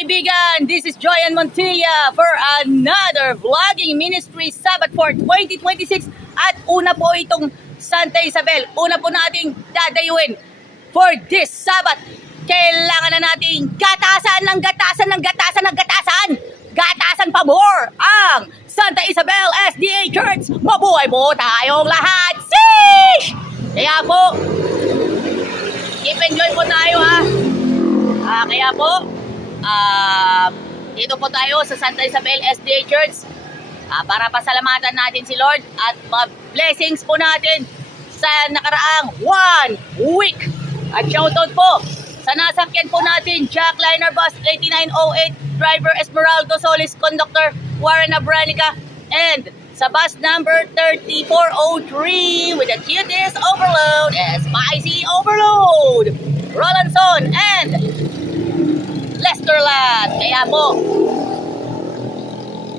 kaibigan, this is Joyan Montilla for another vlogging ministry Sabbath for 2026 at una po itong Santa Isabel. Una po nating dadayuin for this Sabbath. Kailangan na nating gatasan ng gatasan ng gatasan ng gatasan. Gatasan pa more ang Santa Isabel SDA Church. Mabuhay po tayong lahat. Sheesh! Kaya po, keep enjoy po tayo ha. Kaya po, dito po tayo sa Santa Isabel SDA Church para pasalamatan natin si Lord at mga blessings po natin sa nakaraang 1 week. At shoutout po sa nasakyan po natin, Jack Liner Bus 8908, Driver Esmeraldo Solis, Conductor Warren Abranica, and sa bus number 3403 with the cutest overload, spicy overload, Rolandson and Lesterland. Kaya po,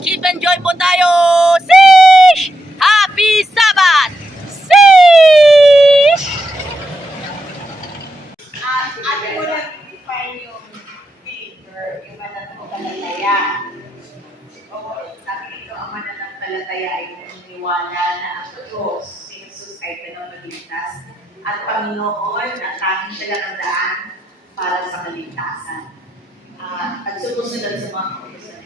keep enjoy po tayo. Sheesh! Happy Sabbath! Sheesh! Ate mo lang i-define yung Peter, yung mananampalataya. Oo, sabi nito, ang mananampalataya ay naniniwala na ang Diyos, si Jesus ay pinamaligtas at Panginoon at tanging siya lang ang daan para sa kaligtasan. At sumusunod sa mga kautusan.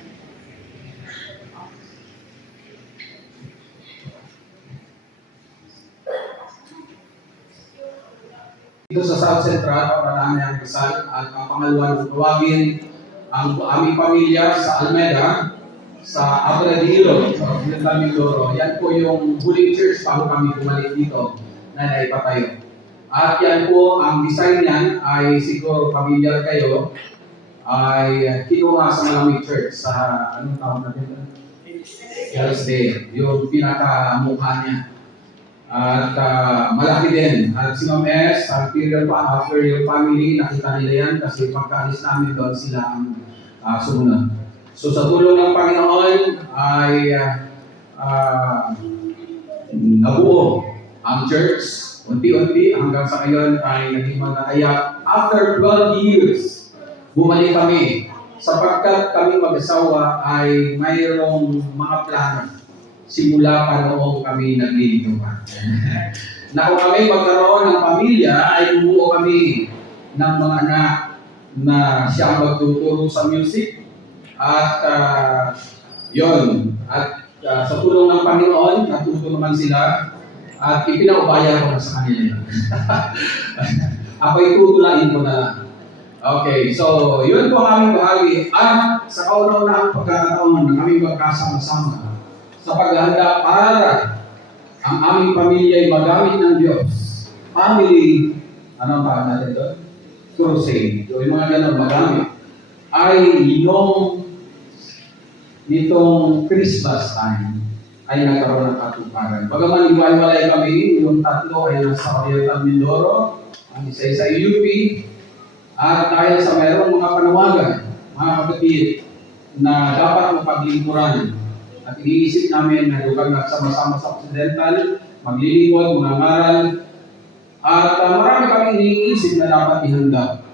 Dito sa South Central, para ang kasal at ang pangalawa ng tawagin ang aming pamilya sa Almeda, sa Abradillo, sa Occidental Mindoro. Yan po yung huling church bago kami bumalik dito na naipatayo. At yan po, ang design niyan ay siguro familiar kayo, ay kinuha sa Malamig Church sa anong tawag natin? Thursday, yung pinakamukha niya. At malaki din. At si Ma'am S, period pa after yung family, nakita nila yan kasi pagkaalis namin doon sila ang sumunod. So sa tulong ng Panginoon ay nabuo ang church. Unti-unti hanggang sa ngayon ay naging mataya. After 12 years, bumalik kami sapagkat kami mag-asawa ay mayroong mga plano simula pa noong kami naglilito pa. Na kung kami magkaroon ng pamilya ay bumuo kami ng mga anak na siya magtuturo sa music at yon at sa tulong ng Panginoon natuto naman sila at ipinaubaya ko na sa kanila. Ako'y tutulain ko na lang. Okay, so yun po ang aming bahagi at sa kauna-unahang pagkakataon na kami magkasama-sama sa paghahanda para ang aming pamilya ay magamit ng Diyos. Family, ano pa natin doon? Crusade. So yung mga ganun magamit ay nitong Christmas time ay nagkaroon ng katuparan. Bagaman iwalay kami, yung tatlo ay nasa Occidental Mindoro, ang isa-isa UP, at dahil sa mayroong mga panawagan, mga kapatid, na dapat mapaglingkuran. At iniisip namin na lugar na sama-sama sa Occidental, maglilingkod, mga ngaral, at marami kami iniisip na dapat ihanda.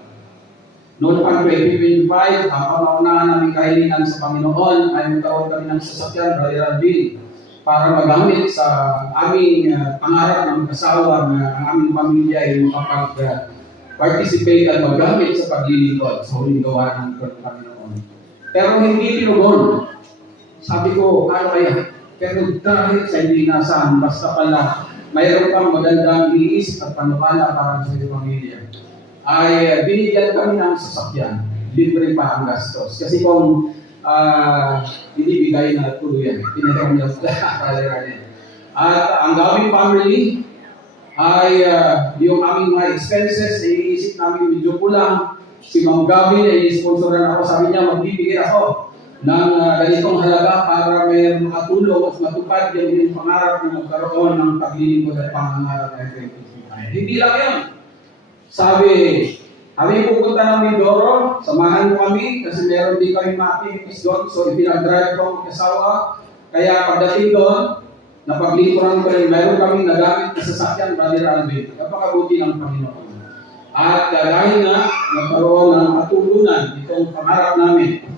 Noon pa 2025, ang panaunahan namin kahilingan sa Panginoon ay magkaroon kami ng sasakyan, Brother Alvin, para magamit sa aming pangarap ng mag-asawa na ang aming pamilya ay makapag-participate at magamit sa paglilingkod sa huling gawa ng Panginoon. Pero hindi tinugon. Sabi ko, ano kaya? Pero dahil sa hindi nasaan, basta pala mayroon pang magandang iniisip at panukala para sa iyong pamilya, ay binigyan kami ng sasakyan. Libre pa ang gastos. Kasi kung binibigay na tuluyan, pinagawin niya sa at ang gawing family ay yung aming mga expenses, iniisip namin medyo kulang. Si Ma'am Gabi ay sponsoran ako. Sabi niya, magbibigay ako ng ganitong halaga para may makatulong at matupad yung pangarap na magkaroon ng paglilingkod at pangangarap na FFP. Hindi lang yan. Sabi, kami pupunta ng Mindoro, samahan mo kami kasi meron din kami mga activities doon. So ipinag-drive ko ang kasawa. Kaya pagdating doon, napaglingkuran ko rin, meron kami nagamit na sasakyan, Brother Alvin. Napakabuti ng Panginoon. At dahil nga, nagkaroon ng katulong natutunan, itong pangarap namin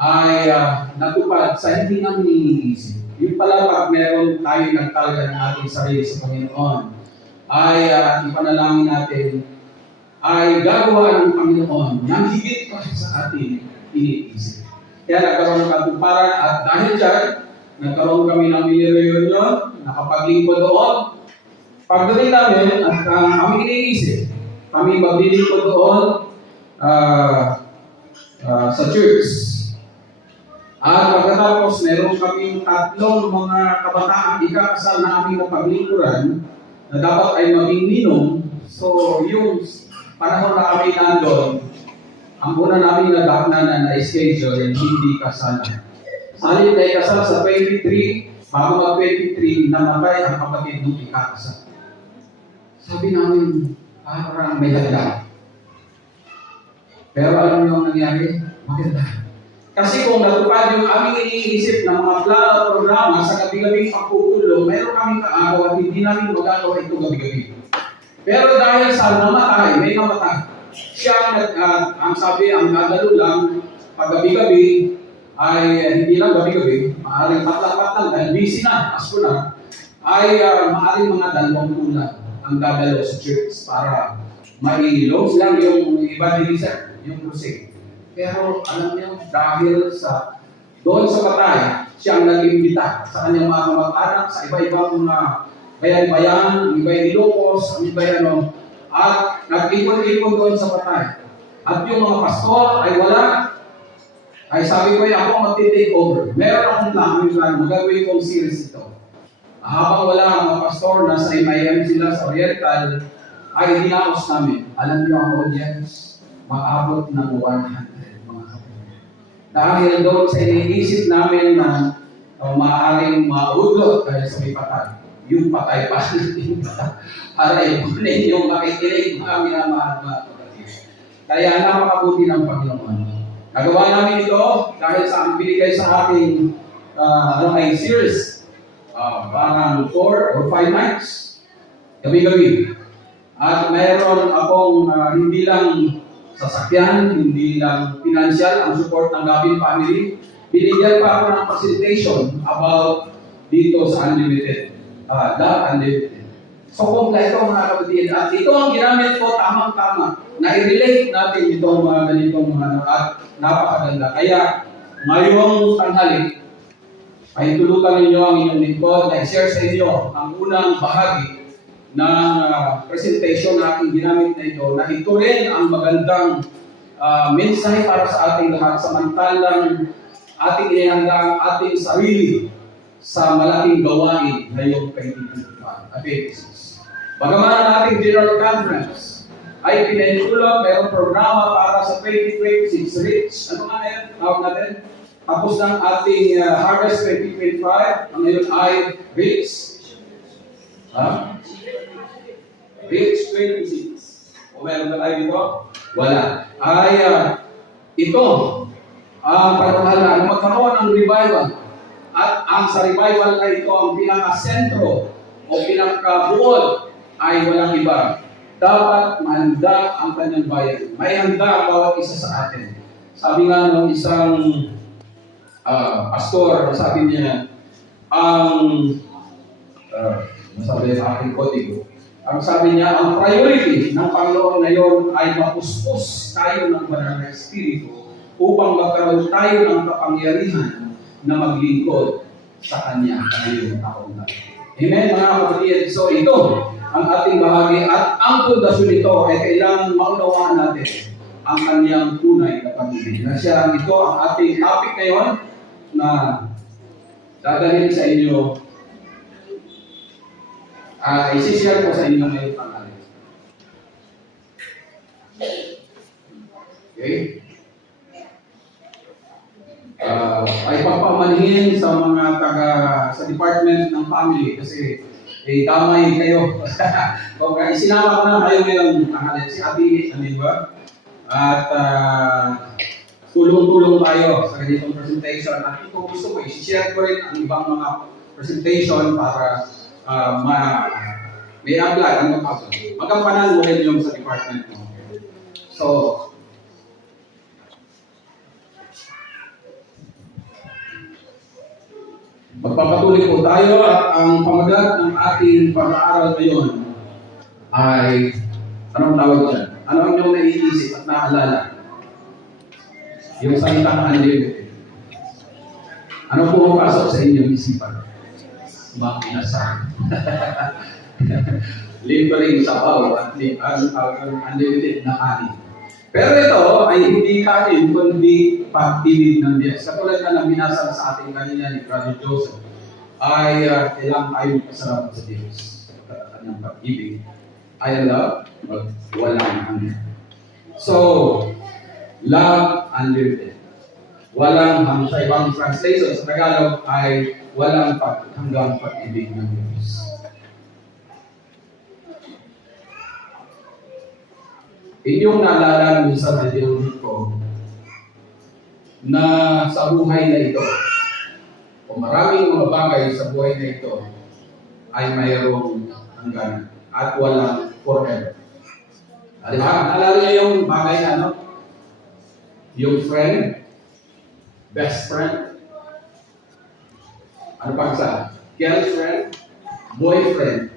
ay natupad sa hindi namin iniisip. Yung pala pag meron tayo nagtalaga ng ating sarili sa Panginoon, ay ipanalangin natin, ay gagawa ng Panginoon ng higit pa sa ating iniisip. Kaya nagkaroon ng katuparan at dahil dyan, nagkaroon kami ng mini-reunion, nakapaglingkod doon. Pagdating namin at kami iniisip, kami maglilingkod doon sa church. At pagkatapos, meron kaming tatlong mga kabataan ikakasal na aming napaglingkuran na dapat ay maging ninong. So, yung panahon na kami nandun, ang una namin nadaknanan na schedule, hindi kasalan. Salit na ikasal sa 23, bago mag-23, namatay ang kapatid ng ikakasal. Sabi namin, parang may handa. Pero alam niyo ang nangyari? Maganda. Kasi kung natupad yung aming iniisip ng mga plano at programa sa gabi-gabing pagkukulo, mayroon kaming kaagaw at hindi namin magagawa ito gabi-gabi. Pero dahil sa namatay, may namatay. Siya, ang sabi, ang dadalo lang, pag gabi-gabi, ay hindi lang gabi-gabi, maaaring patlang-patlang, dahil busy na, asko na, ay maaaring mga 2 bulan ang dadalo sa church para mailog lang yung evangelism, yung crusade. Pero alam niyo, dahil doon sa patay, siya ang nag-imbita sa kanyang mga kamag-anak, sa iba-ibang mga bayan-bayan, ang iba-ibang Ilocos, ang iba-ibang at nag-ipon-ipon doon sa patay. At yung mga pastor ay wala. Ay sabi ko, ako mag-take over. Meron akong plano, magagawin kong series ito. Habang wala ang mga pastor, nasa MIM sila sa Oriental, ay hinaos namin. Alam niyo ang audience, maabot ng 100 mga kapatid. Dahil doon sa iniisip namin na maaaring maudlot dahil sa may patay. Yung patay pa natin para ipunin yung makikinig mga minamahal mga kapatid. Kaya napakabuti ng Panginoon. Nagawa namin ito dahil sa binigay sa ating series. Parang 4 or 5 nights. Gabi-gabi. At mayroon akong hindi lang sasakyan, hindi lang financial ang support ng Gavin family. Binigyan pa ako ng presentation about dito sa Unlimited. The Unlimited. So, kompleto mga kapatid. At ito ang ginamit ko tamang-tama. Na-relate natin itong mga ganitong mga napakaganda. Kaya, ngayong tanghali, ay tulutan ninyo ang inyong lingkod na i-share sa inyo ang unang bahagi ng presentation na aking ginamit na ito, na ito rin ang magandang mensahe para sa ating lahat, samantalang ating inihanda ang ating sarili sa malaking gawain ngayong 2025 at 2026. Bagaman ang ating General Conference ay pinahintulot, mayroong programa para sa 2026 Reach. Ano nga yan? Tawag natin? Tapos ng ating Harvest 2025, ang ngayon ay Reach. Reach 26. O meron ba tayo dito? Wala. Ay, ito, ang pagkakala, magkaroon ng revival. At ang sa revival na ito, ang pinaka-sentro o pinaka-buod ay walang iba. Dapat mahanda ang kanyang bayan. May handa ang bawat isa sa atin. Sabi nga ng isang pastor, sabi niya, sabi sa aking kodigo, ang sabi niya, ang priority ng Panginoon ngayon ay mapuspos tayo ng banal na Espiritu upang magkaroon tayo ng kapangyarihan na maglingkod sa Kanya ngayong taon na. Amen, mga kapatid. So ito ang ating bahagi at ang pundasyon nito ay kailangan maunawaan natin ang Kanyang tunay na pag-ibig. Na siya, ito ang ating topic ngayon na dadalhin sa inyo. Isishare ko sa inyo ngayong tanghali. Okay? Ay pagpamanhin sa mga sa department ng family kasi damay kayo. Okay, sinama ko na kayo ngayong tanghali. Si Abi, ano ba? At tulong-tulong tayo sa ganitong presentation. At ito gusto ko, i-share ko rin ang ibang mga presentation para may apply, magampanan mo rin yung sa department mo. So, Magpapatuloy po tayo at ang pamagat ng ating pag-aaral ngayon ay, anong tawag dyan? Ano ang inyong naiisip at naalala? Yung salitang unlimited. Ano pumapasok sa inyong isipan? Makinasal. Libreng sabaw at unlimited na kanin. Pero ito ay hindi kanin, kundi pag-ibig ng Diyos. Katulad na binasa sa ating kanina ni Brother Joseph, ay kailangan tayong pasalamat sa Diyos sa kanyang pag-ibig. I love, but walang hanggan. So, love unlimited. Walang hanggan. Sa ibang translation sa Tagalog ay walang hanggang pag-ibig ng Diyos. Inyong naalala minsan na dinunod ko na sa buhay na ito, o maraming mga bagay sa buhay na ito ay mayroong hangganan at walang forever. Di ba? Naalala niyo yung bagay na ano? Yung friend, best friend, ano pang sa? Girlfriend, boyfriend.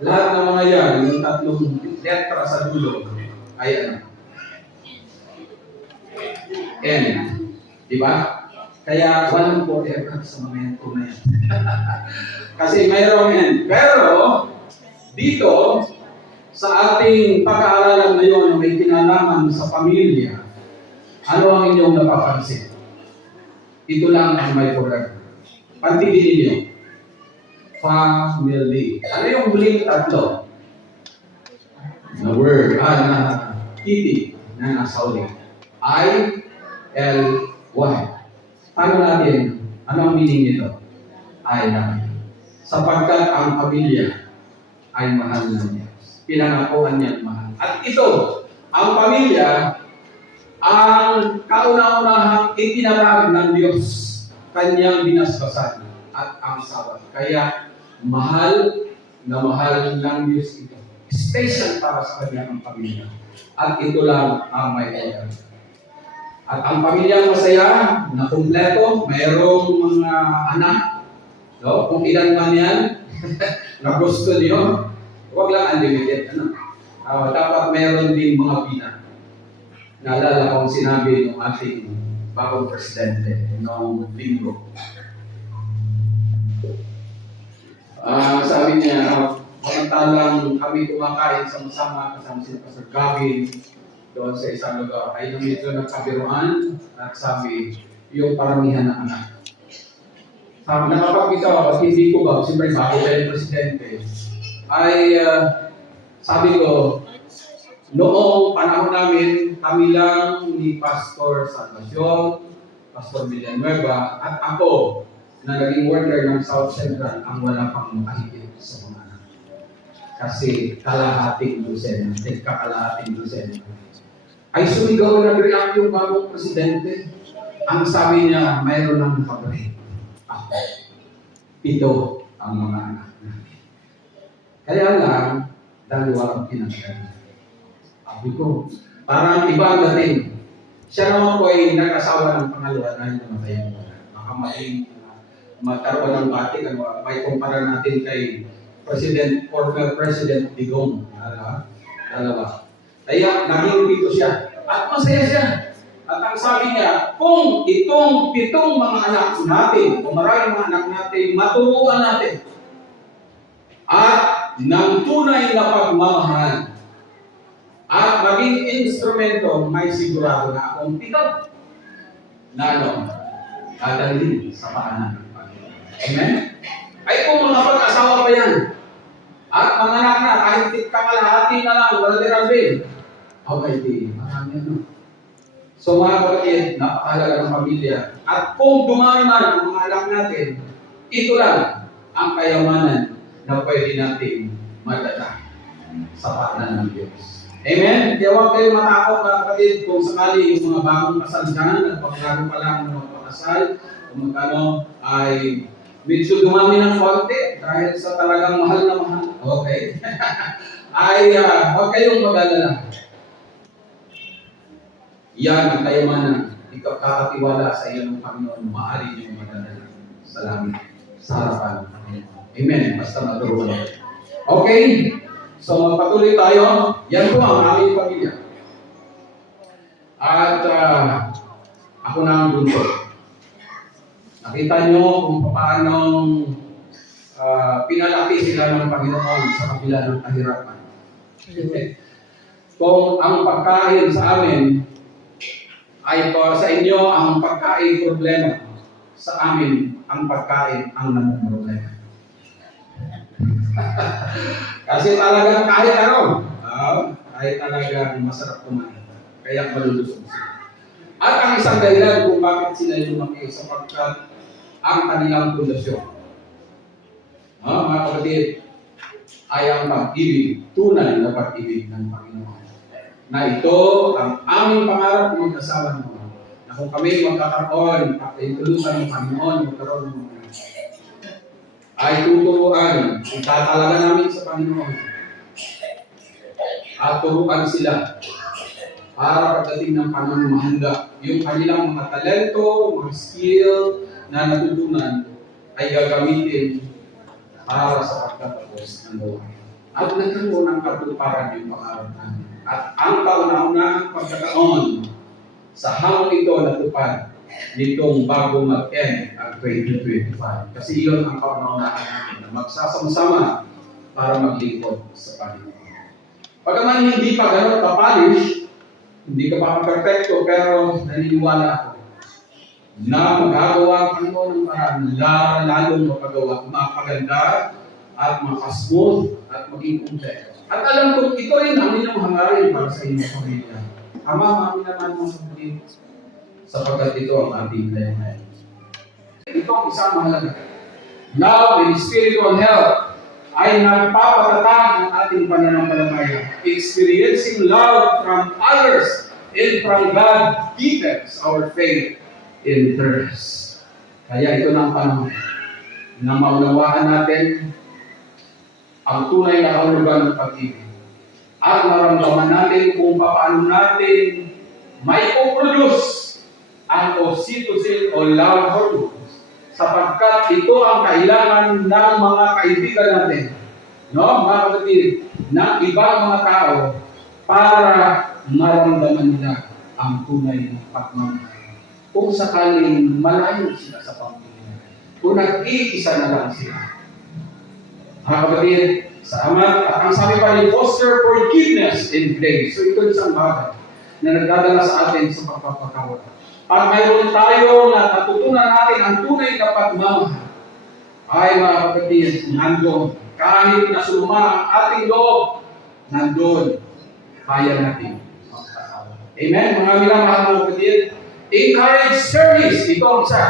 Lahat ng mga yan, yung tatlong letra sa dulo, ay ano? N. Di ba? Kaya walang forever sa momento na yan. Kasi mayroong N. Pero, dito, sa ating pag-aaralan ngayon na may kinalaman sa pamilya, ano ang inyong napapansin? Ito lang ang may forever. Pantigin ninyo. Family. Ano yung huling tatlo? Na word, na kitty, na nasa ulit. I-L-Y. Paano natin? Ano ang meaning nito? I love you. Sapagkat ang pamilya ay mahal ng Diyos. Pinangakuan niya mahal. At ito, ang pamilya, ang kauna-unahang itinarag ng Diyos, kanyang binasbasan at ang sabat. Kaya, mahal ng Diyos ito. Special para sa kanya ang pamilya. At ito lang ang may kaya. At ang pamilyang masaya, na kumpleto, mayroong mga anak, no? Kung ilan man yan, na gusto niyo, huwag lang unlimited. Ano? Dapat mayroon din mga bina. Naalala kong sinabi ng ating bagong presidente noong linggo. Sabi niya, samantalang kami kumakain sama-sama kasama si Pastor Gavin doon sa isang lugar, ay medyo nagkabiruan at sabi, yung paramihan ng anak. Sabi, nakapag-isa ako, kasi hindi ko ba, siyempre bago kayo presidente, ay sabi ko, noong panahon namin, kami lang ni Pastor Salvacion, Pastor Villanueva, at ako, na naging worker ng South Central, ang wala pang makahigit sa mga anak. Kasi kalahating dosen, kakalahating dosen. Ay sumigaw na nag-react yung bagong presidente. Ang sabi niya, mayroon ng pag-react. Ako. Ito ang mga anak namin. Kaya lang, dalawa ang pinagkaya. Sabi ko, parang iba ang dating. Siya naman po ay nag-asawa ng pangalawa na namatay mo. Baka magkaroon ng batik. May kumpara natin kay former President Digong. Dalawa. Kaya naging dito siya. At masaya siya. At ang sabi niya, kung itong 7 mga anak natin, o maraming mga anak natin, maturuan natin. At ng tunay na pagmamahal. At maging instrumento, may sigurado na akong 7 na dadalhin sa paanan ng Panginoon. Amen? Ay kung mga pag-asawa pa yan, at mga anak na, kahit kakalahati na lang, Brother Alvin, okay, marami ano. So mga kapatid, napakahalaga ng pamilya. At kung dumami man ang mga anak natin, ito lang ang kayamanan na pwede natin madala sa paanan ng Diyos. Amen? Kaya huwag kayo matakot mga kapatid kung sakali yung mga bagong kasal dyan at pagkaro pa lang ng magpakasal, kung magkano ay medyo dumami ng konti dahil sa talagang mahal na mahal. Okay? Ay huwag kayong mag-alala. Yan ang kayamanan. Ikaw kakatiwala sa iyo ng Panginoon, maaari niyong madala sa langit. sa harapan ng Panginoon. Amen. Basta maturuan. Okay? So magpatuloy tayo. Yan po ang aming pamilya. At ako na ang bunso. Nakita nyo kung paano pinalaki sila ng Panginoon sa kabila ng kahirapan. Kung ang pagkain sa amin ay sa inyo ang pagkain problema, sa amin ang pagkain ang namumroblema. Kasi talagang kahit ano, kahit talagang masarap kumain. Kaya malulusog sila. At ang isang dahilan kung bakit sila lumaki sapagkat ang kanilang pundasyon. Mga kapatid, ay ang pag-ibig, tunay na pag-ibig ng Panginoon. Na ito ang aming pangarap ng mag-asawa mo. Na kung kami magkakaroon at itulusan ng Panginoon, magkaroon ng mga ay tuturuan, itatalaga namin sa Panginoon. At turuan sila para pagdating ng panahon mahanda, yung kanilang mga talento, mga skill na natutunan ay gagamitin para sa pagtatapos ng buhay. At nagkaroon ng katuparan yung pangarap namin. At ang kauna-unahang pagkakaon sa hamon ito natupad nitong bago mag-end ang 2025. Kasi iyon ang kauna-unahan namin na magsasama-sama para maglingkod sa Panginoon. Pagkaman hindi pa gano'n kapalish, hindi ka pa perfecto, pero naniniwala ako na magagawa ang Panginoon ng paraan lalong mapaganda at makasmooth at maging complex. At alam ko, ito rin ang inyong hangarin para sa inyong pamilya. Ama, mami naman mo sa pamilya sapagkat ito ang ating layanan. Ito ang isang mahalaga. Love and spiritual health ay nagpapatatag ng ating pananampalataya. Experiencing love from others and from God deepens our faith in thirst. Kaya ito na ang panahon na maunawaan natin ang tunay na kahulugan ng pag-ibig. At maramdaman natin kung paano natin may produce ang oxytocin o love hormones sapagkat ito ang kailangan ng mga kaibigan natin, no, mga kapatid, ng ibang mga tao para maramdaman nila ang tunay na pagmamahal. Kung sakaling malayo sila sa pamilya, kung nag-iisa na lang sila. Mga kapatid, sa Ama, ang sabi pa ni foster forgiveness in grace. So ito isang bagay na nagdadala sa atin sa pagpapakawala. Pag mayroon tayo na natutunan natin ang tunay na pagmamahal, ay mga kapatid, nandun. Kahit na suma ang ating loob, nandun. Kaya natin magpakawa. Amen? Mga minamahal mga kapatid, encourage service. Ito ang isa.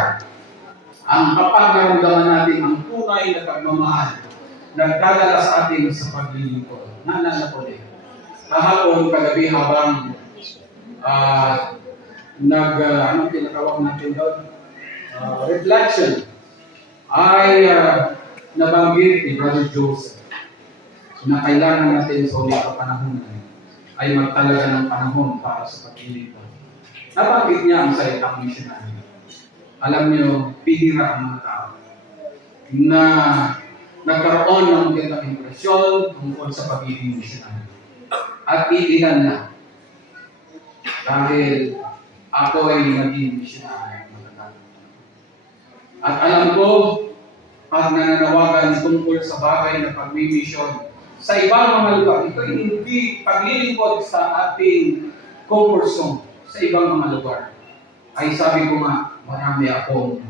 Ang kapag naramdaman natin ang tunay na pagmamahal, nagdadala sa atin sa paglilingkod. Naalala ko din. Kahapon, kagabi habang anong tinatawag natin doon? Reflection ay nabanggit ni Brother Joseph na kailangan natin sa ulit na panahon ay magtalaga ng panahon para sa paglilingkod. Nabanggit niya ang salitang missionary. Alam niyo, pihira ang mga tao na nagkaroon ng magandang impresyon tungkol sa pagiging missionary. At iilan na. Dahil ako ay naging missionary. At alam ko, pag nananawagan tungkol sa bagay na pagmimisyon sa ibang mga lugar, ito ay hindi paglilingkod sa ating comfort zone sa ibang mga lugar. Ay sabi ko nga, marami akong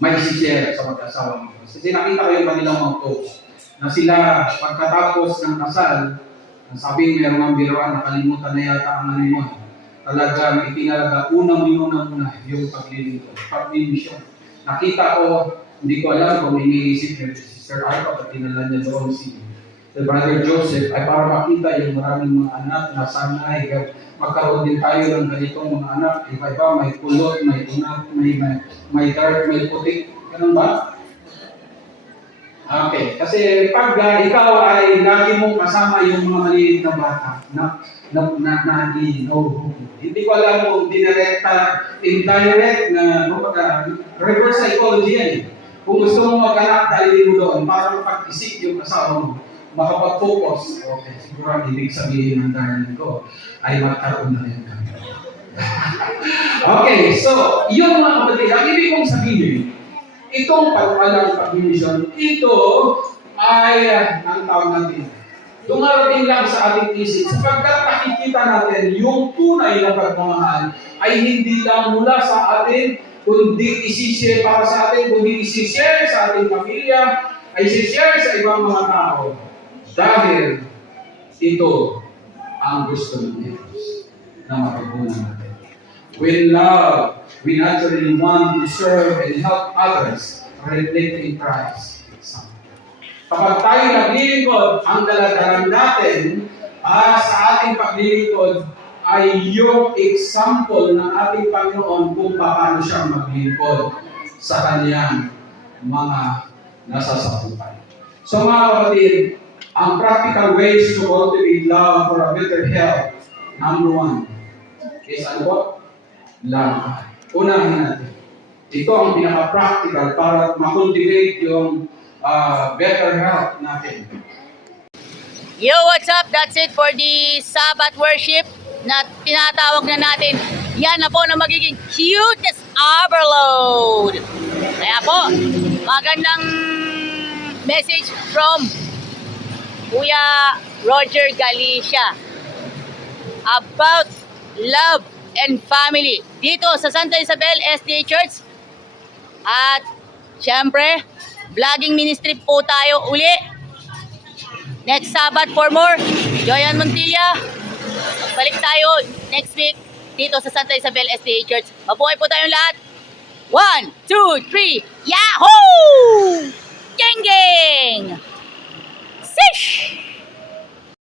may share sa mag-asawa mo. Kasi nakita ko yung kanilang mga posts na sila pagkatapos ng kasal, sabi mayroong ang biruan, nakalimutan na yata ang animoy. Talagang itinalaga unang yung paglilingkod, pagmimisyon. Nakita ko, hindi ko alam kung iniisip niya si Sister Arpa, pati tinala niya doon si Brother Joseph, ay para makita yung maraming mga anak na sana ay magkaroon din tayo ng ganitong mga anak. Iba-iba, may kulot, may unat, may dark, may putik. Ganun ba? Okay. Kasi pag ikaw ay lagi mong kasama yung mga maliit na bata hindi ko alam kung indirecta, indirect na reverse psychology yan. Kung gusto mo mag-anak, dalhin mo doon para makapag-isip yung asawa mo. Makapag-focus. Okay, siguro ang ibig sabihin ng darling ko ay magkaroon na rin kami. Okay, so, yung mga kapatid, ang ibig kong sabihin, itong pagpalang pag-mission, ito ay, ang tawag natin, dumarating lang sa ating isip sapagkat nakikita natin yung tunay na pagmamahal ay hindi lang mula sa atin, kundi isishare para sa atin, kundi isishare sa ating pamilya, ay isishare sa ibang mga tao. Dahil ito ang gusto ng Diyos na matutunan natin. With love, we naturally want to serve and help others reflecting Christ. Kapag tayo naglilingkod, ang daladaran natin sa ating paglilingkod ay yung example ng ating Panginoon kung paano siya maglingkod sa kanyang mga nasasabuhay. So mga kapatid, ang practical ways to cultivate love for a better health, number 1 is ano po? Love. Unahin natin. Ito ang pinaka-practical para makultivate yung better health natin. Yo, what's up? That's it for the Sabbath worship na tinatawag na natin. Yan na po na magiging cutest overload. Kaya po, magandang message from Kuya Roger Galicia about love and family dito sa Santa Isabel SDA Church. At syempre, vlogging ministry po tayo uli. Next Sabbath for more. Joyan Montilla. Balik tayo next week dito sa Santa Isabel SDA Church. Mabuhay po tayong lahat. 1, 2, 3. Yahoo!